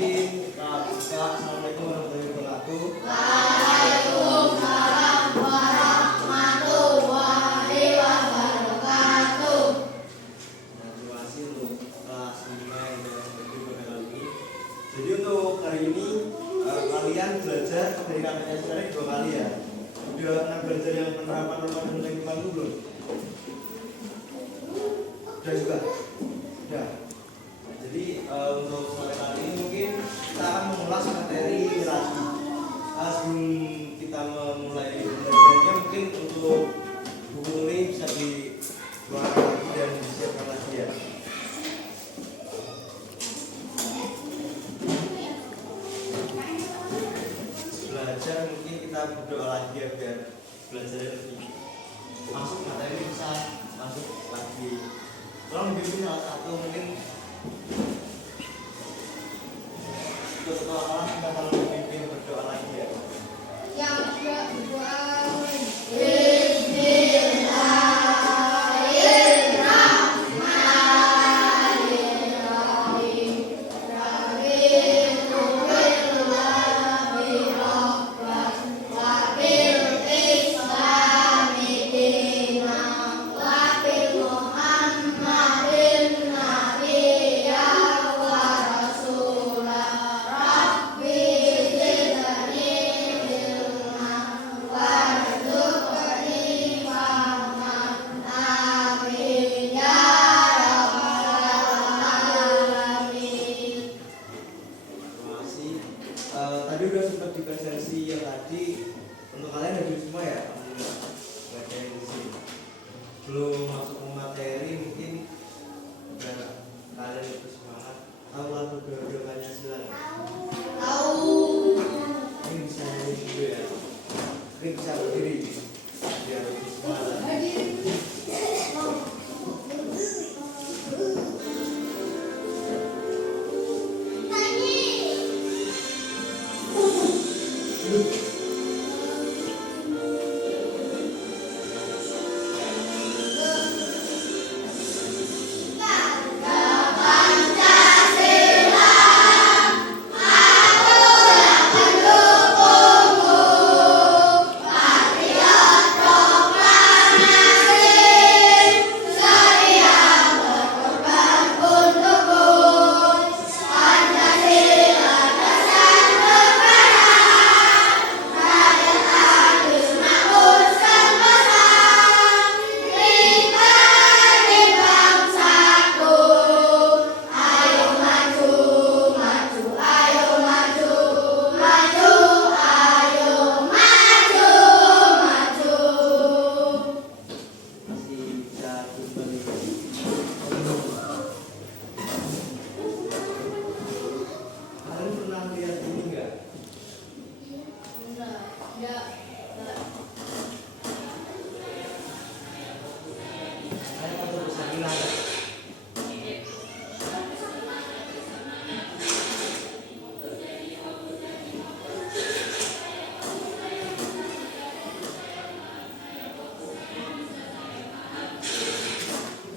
mungkin kita buka. Assalamualaikum warahmatullahi wabarakatuh. Waalaikumsalam warahmatullahi wabarakatuh. Terima kasih untuk kelas 5 yang sudah berdiri pada kali ini. Jadi untuk hari ini kalian belajar dari katanya sebenarnya 2 kali ya. Udah belajar yang penerapan norma dan nilai IPA dulu belum? Udah juga? Udah. Jadi untuk sore kali ini mungkin kita akan mengulas materi lagi. Sebelum kita memulai belajarnya mungkin untuk buku ini bisa dikeluarkan lagi dan disiapkan lagi ya. Belajar mungkin kita berdoa lagi ya biar belajarnya lebih masuk, materi bisa masuk lagi. Tolong bimbing salah satu mungkin untuk sekolah kita kalau bimbing berdoa lagi ya. Yang kedua berdoa. Tadi udah sempat di presensi yang tadi untuk kalian ada semua ya, nggak ada yang di sini. Belum masuk ke materi mungkin udah kalian lebih semangat. Tahu lagu Garuda Pancasila nggak? Tahu. Ini bisa nyanyi dulu ya. Ini bisa berdiri biar lebih semangat.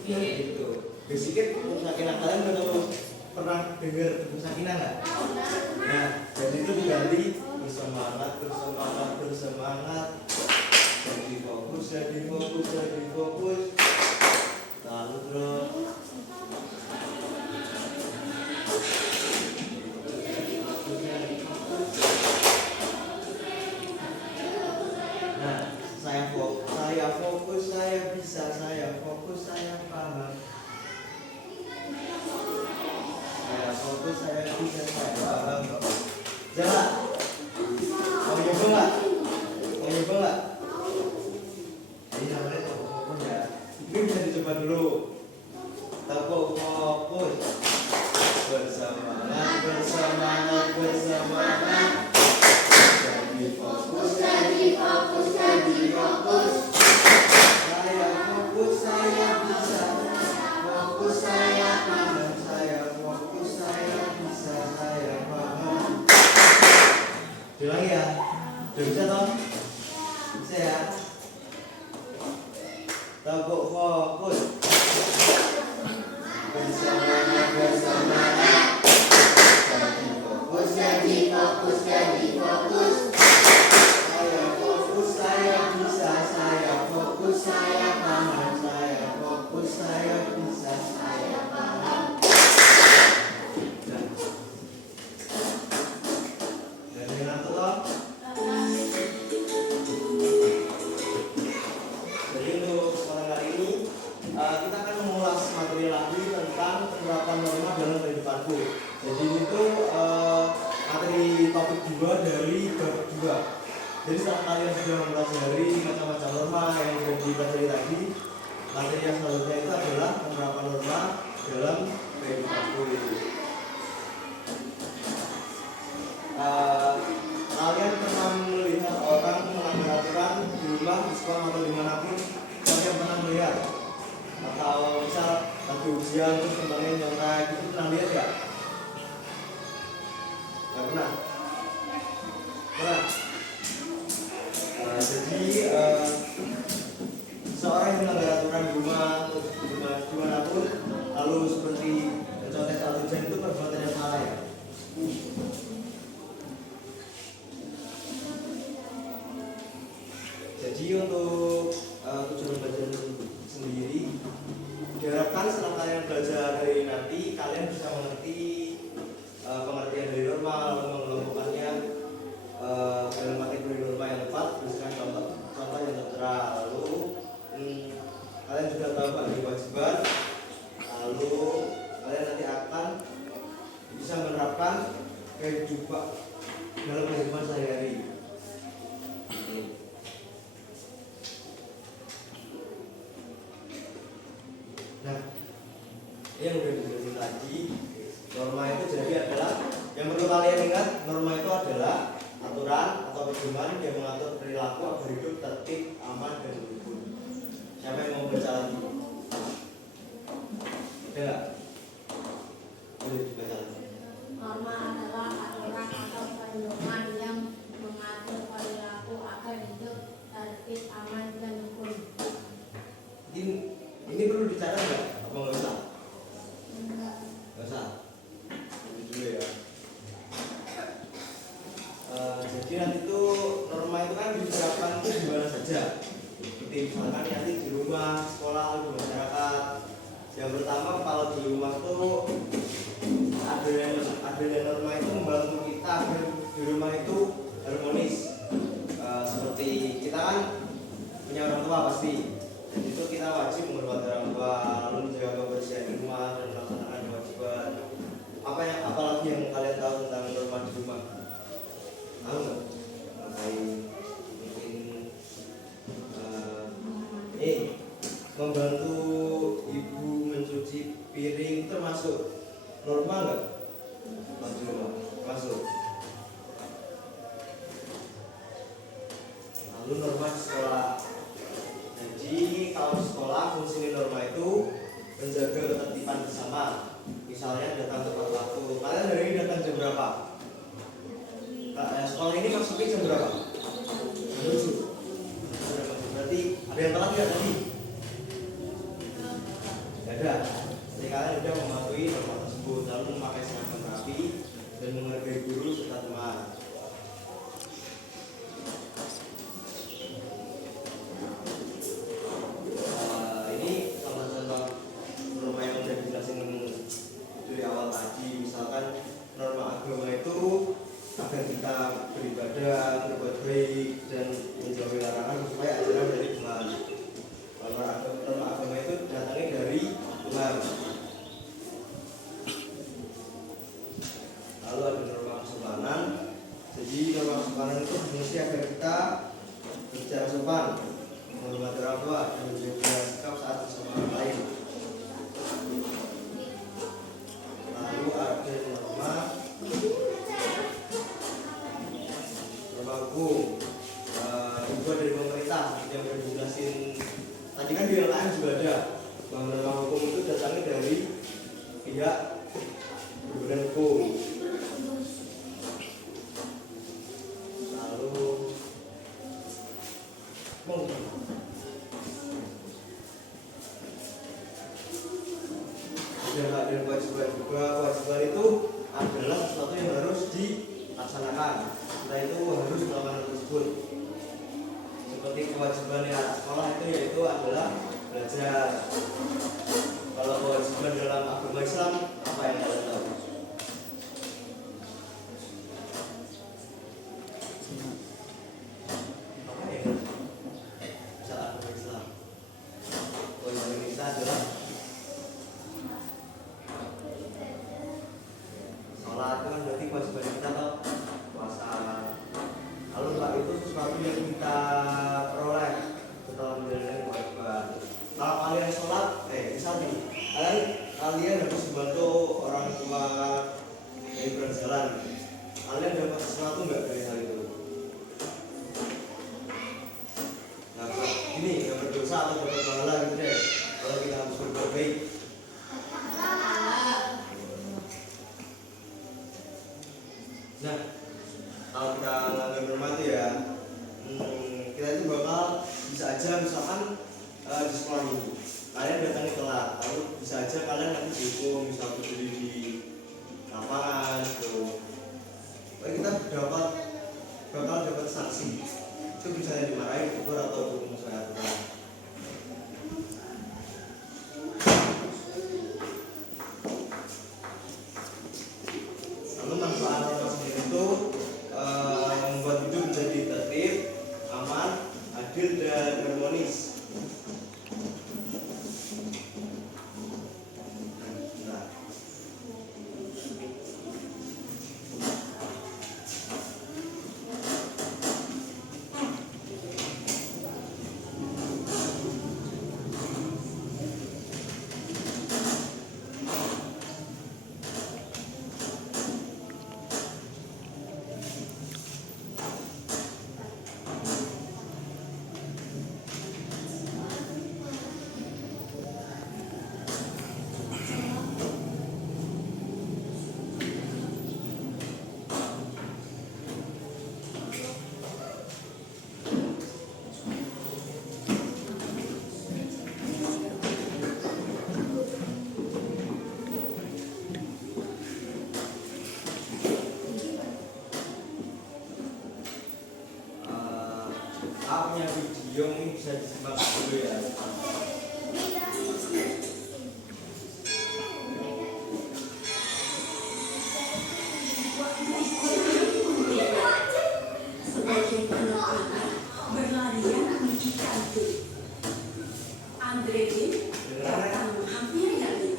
Gitu. Basicnya tepuk sakinah, kalian udah pernah dengar tepuk sakinah nggak? Nah, jadi itu diganti bersemangat, bersemangat, bersemangat. Jadi fokus, jadi fokus, jadi fokus. Lalu terus. Nah, saya fokus, saya bisa, saya fokus, saya paham. Saya fokus, saya bisa, saya paham. Jalan. Mau nyoba nggak? Mau nyoba nggak? Ini namanya tepuk fokus ya. Ini bisa dicoba dulu. Tepuk fokus. Bersemangat, bersemangat, bersemangat. Jadi fokus, jadi fokus, jadi fokus. Saya fokus, saya bisa. Fokus, saya paham. Saya fokus, saya bisa, saya paham. Bilang ya, udah bisa toh? Bisa ya? Tepuk fokus. Bersemangat, bersemangat. Jadi perilaku. Jadi itu materi topik 2 dari bab 2. Jadi setelah kalian sudah mempelajari macam-macam norma yang sudah dipelajari tadi, materi yang selanjutnya itu adalah penerapan norma dalam perilaku. Kalian pernah melihat orang melanggar aturan di rumah, di sekolah atau dimanapun? Kalian pernah melihat? Atau misal lagi ujian terus kembangin nyontek gitu, pernah lihat ya? Nggak pernah? Pernah? Jadi seorang yang melanggar aturan di rumah atau dimanapun, lalu seperti mencontek saat ujian, itu perbuatan yang salah ya? Jadi untuk tujuan belajar sendiri diharapkan setelah kalian belajar dari nanti kalian bisa mengerti pengertian dari norma, lalu mengelompokkannya dalam kategori norma yang tepat berdasarkan contoh yang tertera. Lalu kalian juga tahu bagi kewajiban, lalu kalian nanti akan bisa menerapkan kehidupan dalam kehidupan sehari-hari. Nah, ini yang udah dijelasin tadi, norma itu jadi adalah yang perlu kalian ingat, norma itu adalah aturan atau pedoman yang mengatur perilaku agar hidup tertib, aman, dan rukun. Siapa yang mau baca lagi? Ada nggak? Boleh dibaca lagi. Norma adalah aturan atau pedoman yang mengatur perilaku agar hidup tertib, aman, dan rukun. Ini perlu dicatat nggak? Apa nggak usah? Enggak. Nggak usah. Ini dulu ya. Jadi nanti itu norma itu kan diterapkan di mana saja. Seperti misalkan nanti di rumah, sekolah, di masyarakat. Yang pertama kalau di rumah tuh ada norma itu membantu kita agar di rumah itu harmonis. Seperti kita kan punya orang tua pasti. Dan itu kita wajib menghormati orang tua, lalu menjaga kebersihan di rumah dan melaksanakan kewajiban. Apalagi yang kalian tahu tentang norma di rumah? Tahu nggak? Ngapain? Mungkin membantu ibu mencuci piring termasuk norma nggak? Masuk. Lalu norma sekolah. Jadi kalau di sekolah fungsi norma itu menjaga ketertiban bersama. Misalnya datang tepat waktu. Kalian hari ini datang jam berapa? Sekolah ini masuknya jam berapa? Jam 7. Berarti ada yang telat nggak tadi? Tidak ada. Jadi kalian sudah mematuhi norma tersebut, lalu memakai seragam rapi dan menghargai guru serta teman. Norma agama itu agar kita beribadah, berbuat baik, dan menjauhi larangan supaya ajaran dari Tuhan. Norma agama itu datangnya dari Tuhan. Lalu ada norma kesopanan. Jadi norma kesopanan itu berfungsi agar kita berbicara sopan, menghormati orang tua, dan menjaga sikap saat bersama orang lain. Lalu ada norma hukum, juga dari pemerintah yang sudah dijelasin tadi kan di LKM juga ada bahwa norma hukum itu datangnya dari pihak berbadan hukum. Lalu ada kewajiban juga. Kewajiban itu adalah sesuatu yang harus dilaksanakan. Kita itu harus melakukan hal tersebut. Seperti kewajiban yang anak sekolah itu yaitu adalah belajar. Kalau kewajiban dalam agama Islam apa yang kalian tahu? Apa ya? Misal agama Islam, kewajiban kita adalah sholat itu kan berarti kewajiban kita atau puasa. Kalau enggak itu sesuatu yang kita peroleh setelah menjalani kewajiban. Kalau kalian sholat, misal nih, kalian harus membantu orang tua yang berjalan, kalian dapat sesuatu enggak dari hal itu? Dapat ini, dapat dosa atau dapat pahala gitu deh. Kalau kita harus berbuat baik. Nah, kalau kita nggak bermati ya, kita itu bakal bisa aja misalkan di sekolah ini kalian datangnya telat, lalu bisa aja kalian nanti dihukum, misal berdiri di lapangan gitu. Lalu kita bakal dapat sanksi, itu bisa dimarahin tutor atau hukum saya aturan. Lalu manfaat sendiri itu membuat hidup menjadi tertib, aman, adil dan harmonis. Punya video ini bisa disimak dulu ya. Sebagai anak-anak berlarian menuju kantin. Andre datang hampir dari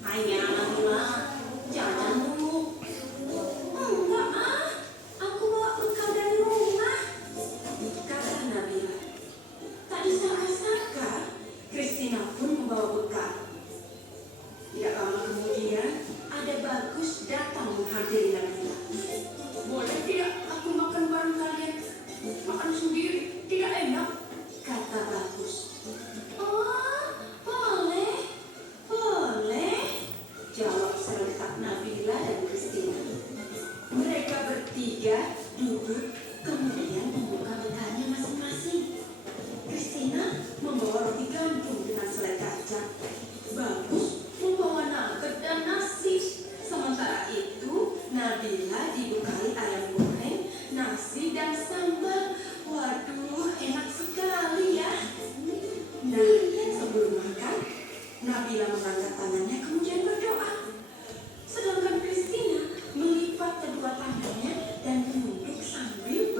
ayah Nabila, jajan dulu. Enggak aku bawa bekal dari rumah, kata Nabila. Tak disangka-sangka, Christina pun membawa bekal. Tidak lama kemudian, ada Bagus datang menghadiri Nabila. Boleh tidak aku makan bareng kalian? Makan sendiri tidak enak, kata Bagus. Oh, boleh, boleh, jawab serentak Nabila dan Christina. Mereka bertiga duduk, kemudian membuka bekalnya masing-masing. Christina membawa roti gandum dengan selai kacang. Bagus membawa nugget dan nasi. Sementara itu, Nabila dibekali ayam goreng, nasi dan sambal. Waduh, enak sekali ya. Nah, sebelum makan, Nabila mengangkat tangannya kemudian berdoa. Sedangkan Christina melipat kedua tangannya dan menunduk sambil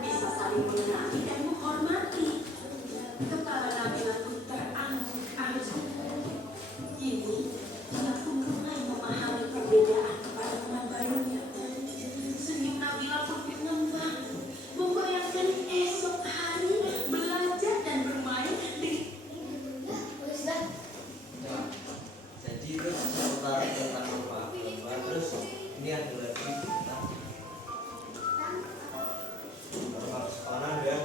bisa saling mengenali dan menghormati. Kepala Nabila pun terangkat-angkat. Kini, dia pun mulai memahami perbedaan pada teman barunya. Senyum Nabila pun mengembang, membayangkan esok hari belajar dan bermain di... Nah, jadi itu seputar tentang rumah. Terus ini ada lagi tentang norma kesopanan dan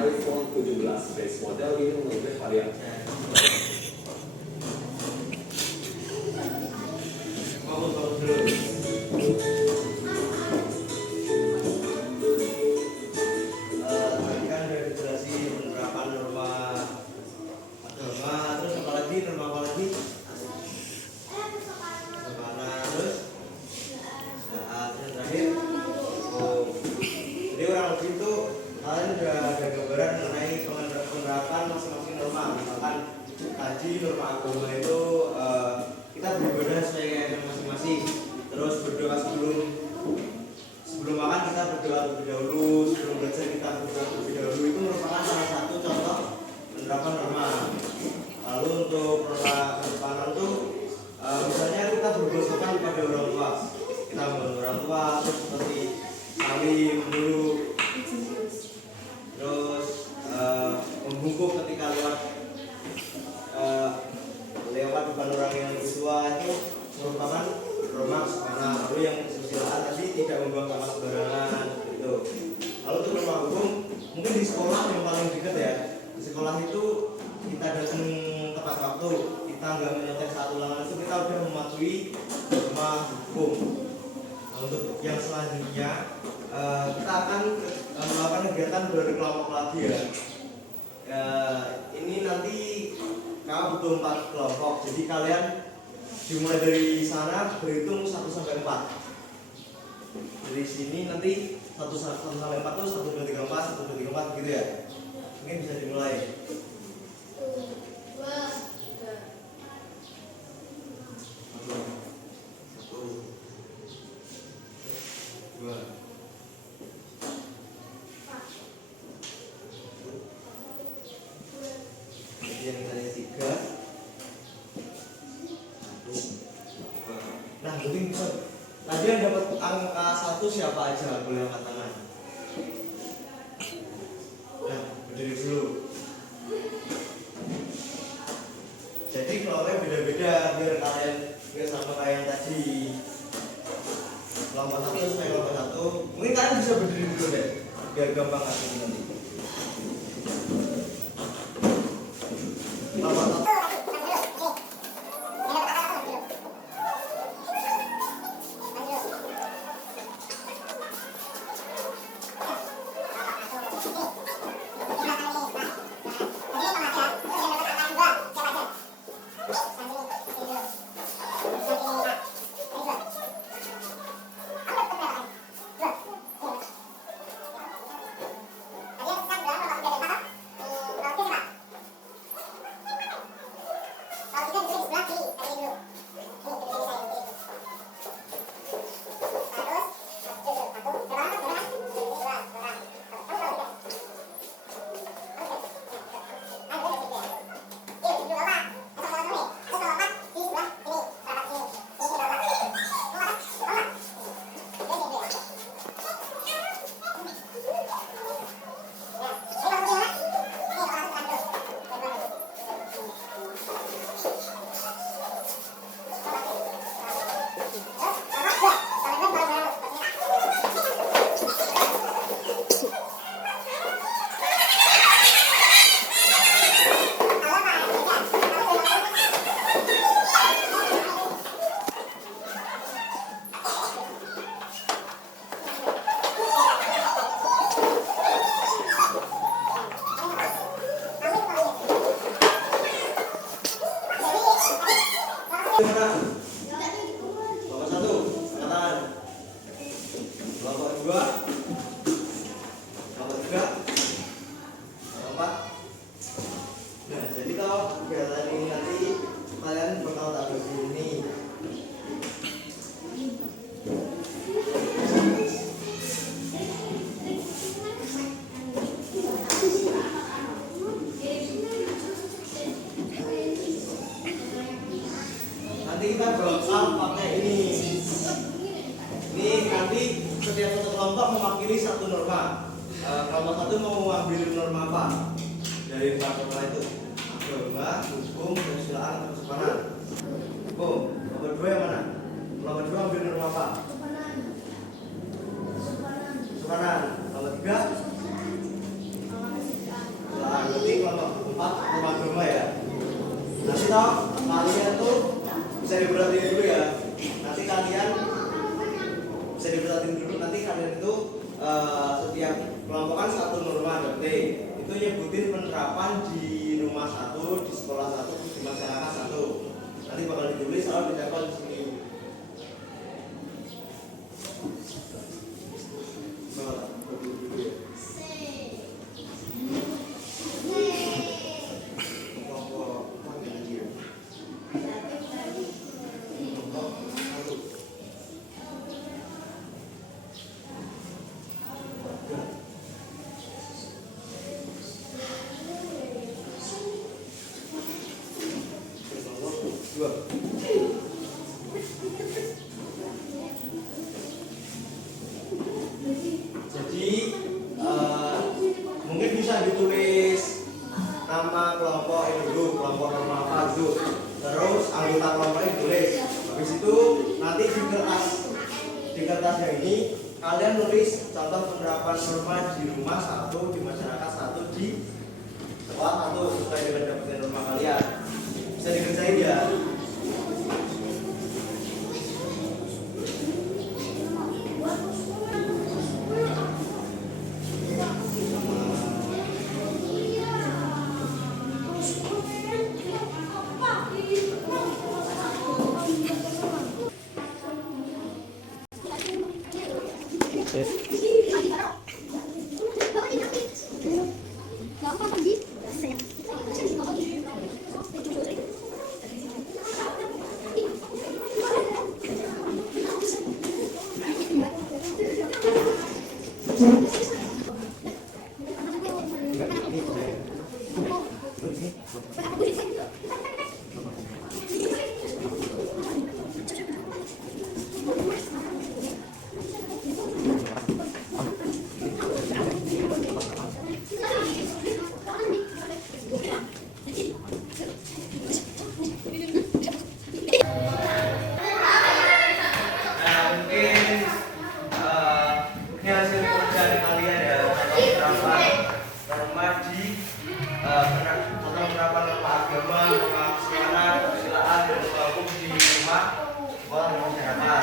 iPhone 17 base model ini memiliki varian tadi kan udah dijelasin penerapan norma agama, terus apalagi norma apa lagi? Bagaimana terus? Terus terakhir, jadi orang lebih itu kalian udah ada gambaran mengenai penerapan masing-masing norma. Misalkan tadi norma agama itu kita beribadah sesuai agama masing-masing. Terus berdoa sebelum makan kita berdoa terlebih dahulu, sebelum belajar kita berdoa terlebih dahulu. Itu merupakan salah satu contoh penerapan norma. Lalu untuk penerapan itu misalnya kita berdoa kepada orang tua, kita membantu orang tua, terus seperti saling dulu, terus membungkuk ketika lewat depan orang yang lebih tua, itu merupakan norma karena lalu yang kesusilaan tadi tidak membuang sampah sembarangan gitu. Lalu untuk norma hukum mungkin di sekolah yang paling dekat ya, di sekolah itu kita datang tepat waktu, kita nggak menyontek saat ulangan, itu kita udah mematuhi norma hukum. Nah, untuk yang selanjutnya kita akan melakukan kegiatan berkelompok lagi ya. Ini nanti kamu butuh 4 kelompok, jadi kalian dimulai dari sana berhitung 1 sampai 4. Dari sini nanti 1 sampai 4 tuh 1, 2, 3, 4, 1, 2, 3, 4 gitu ya. Mungkin bisa dimulai. 2. Yang tadi 3. 1, 2. Nah, mungkin bisa. Tadi yang dapat angka 1 siapa aja? Boleh angkat tangan. Nah, berdiri dulu. beda biar kalian nggak sama kayak yang tadi. Kelompok 1 sampai kelompok 1. Mungkin kalian bisa berdiri dulu deh biar gampang ngasih nanti. Kelompok 1. Nanti kita bakal pakai ini. Ini nanti setiap satu kelompok mewakili satu norma. Kelompok 1 mau ambil norma apa? Dari empat norma itu: agama, hukum, kesusilaan, kesopanan. Kelompok 2 yang mana? Kelompok 2 ambil norma apa? Kesopanan. Kelompok 3? Kesusilaan. Berarti kelompok 4 norma agama ya. Nanti toh kalian tuh bisa diperhatiin dulu ya. Nanti kalian bisa diperhatiin dulu. Nanti kalian itu setiap kelompok kan satu norma DT. Itu nyebutin penerapan di rumah 1, di sekolah 1, di masyarakat 1. Nanti bakal ditulis atau dicatat di sini. Jadi mungkin bisa ditulis nama kelompok ini dulu, kelompok norma apa dulu. Terus anggota kelompoknya ditulis. Habis itu nanti di kertas yang ini kalian nulis contoh penerapan norma di rumah 1, di masyarakat 1, di sekolah 1 sesuai dengan dapatkan norma kalian. Bisa dikerjain ya. pengamanan, kesusilaan dan hukum di rumah sekolah dan masyarakat.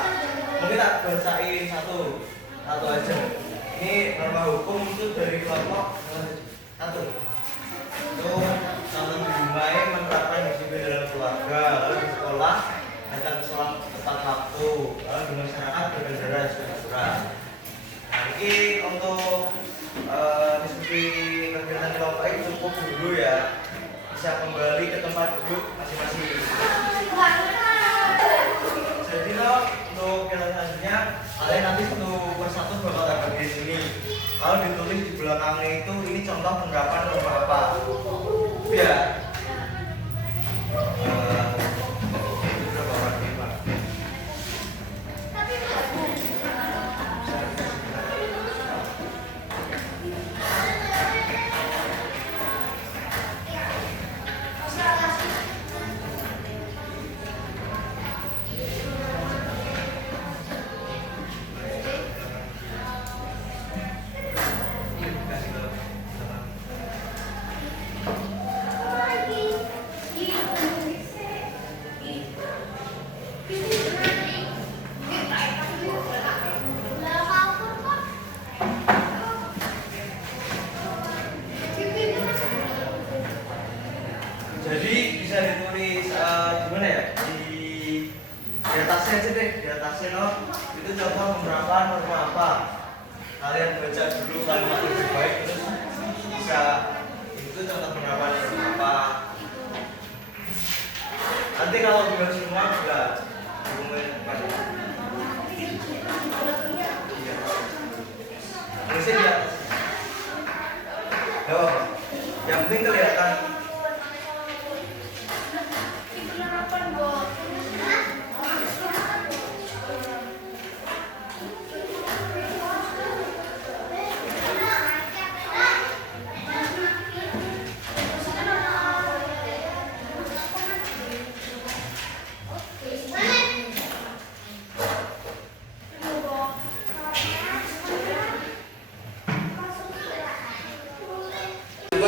Mungkin tak bacain satu aja. Ini norma hukum itu dari kelompok satu. Itu contoh di rumah menerapkan disiplin dalam keluarga, lalu di sekolah datang ke sekolah tepat waktu, lalu di masyarakat berbendera surat. Nah, ini untuk diskusi kegiatan kelompok ini cukup dulu ya. Bisa kembali ke tempat duduk masing-masing. Jadi loh, untuk kegiatan selanjutnya kalian nanti satu persatu bakal dapat di sini. Kalau ditulis di belakangnya itu ini contoh penerapan norma apa? Ya. Jadi bisa ditulis gimana ya di atasnya aja deh, di atasnya loh. Itu contoh penerapan norma apa? Kalian baca dulu kalimat lebih baik terus bisa itu contoh penerapan norma apa. Nanti kalau bilang semua juga tulisnya di atas. Yo, yang penting kelihatan.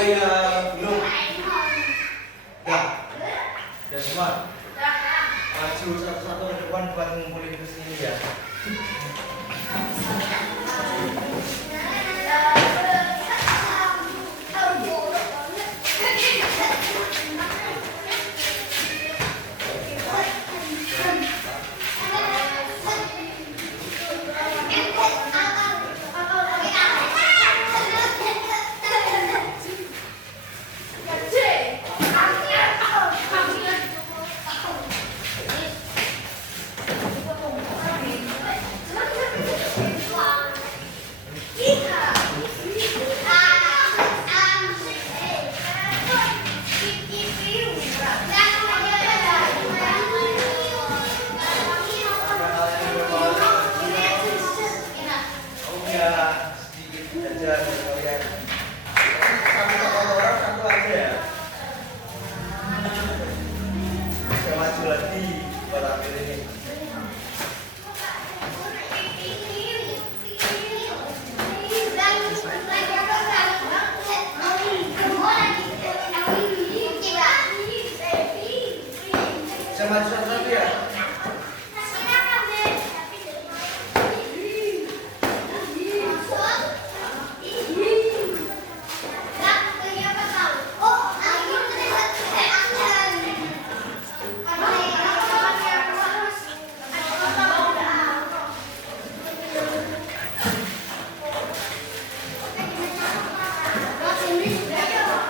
Ya belum. Ya semua. Maju satu-satu ke depan buat ngumpulin ke sini ya.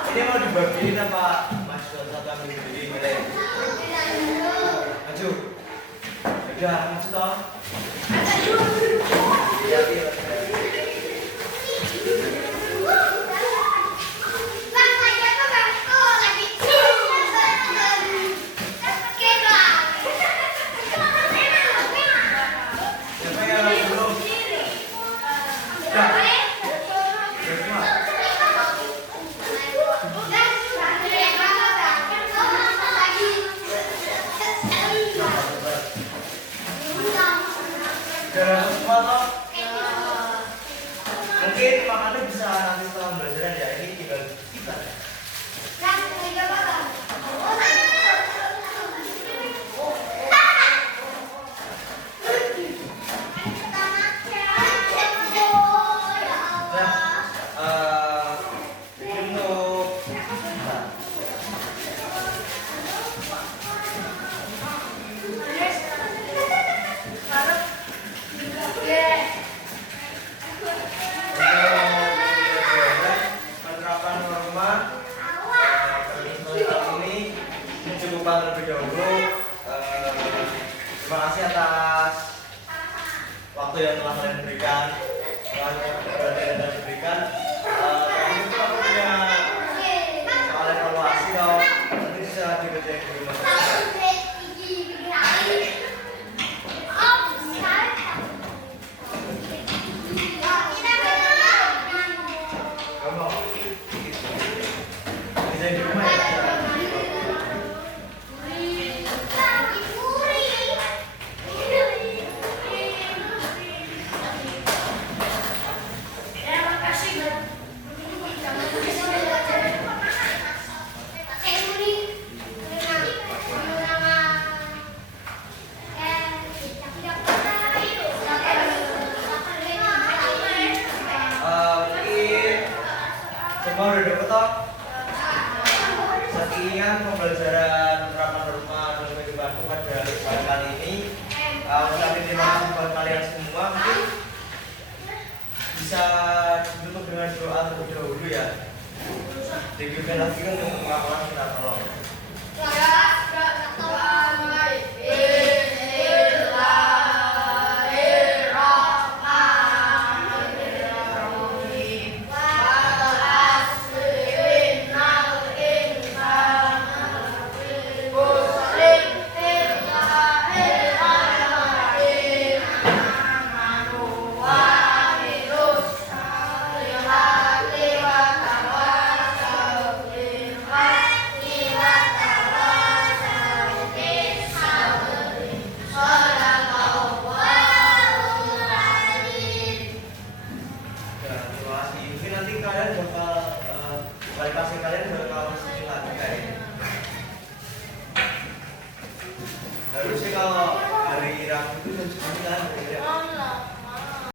Ini mau dibagiin apa Mas satu ambil sendiri milih? Maju. Udah, maju toh. Iya. Mungkin makannya bisa nanti setelah belajaran ya, ini tinggal kita. cukupkan terlebih dahulu. Terima kasih atas waktu yang telah kalian berikan. Kalian itu aku punya soal evaluasi kalau nanti bisa dikerjain di rumah. Kamu kerjain di rumah ya? Semua udah dapat toh? Sekian pembelajaran penerapan norma dalam kehidupanku pada kali ini. Ucapin terima kasih buat kalian semua. Mungkin bisa ditutup dengan doa terlebih dahulu ya. Dipimpin lagi untuk pengakuan kita tolong. Kualifikasi kalian bakal sering lagi kayaknya. Harusnya kalau hari Rabu itu jam 9 kan?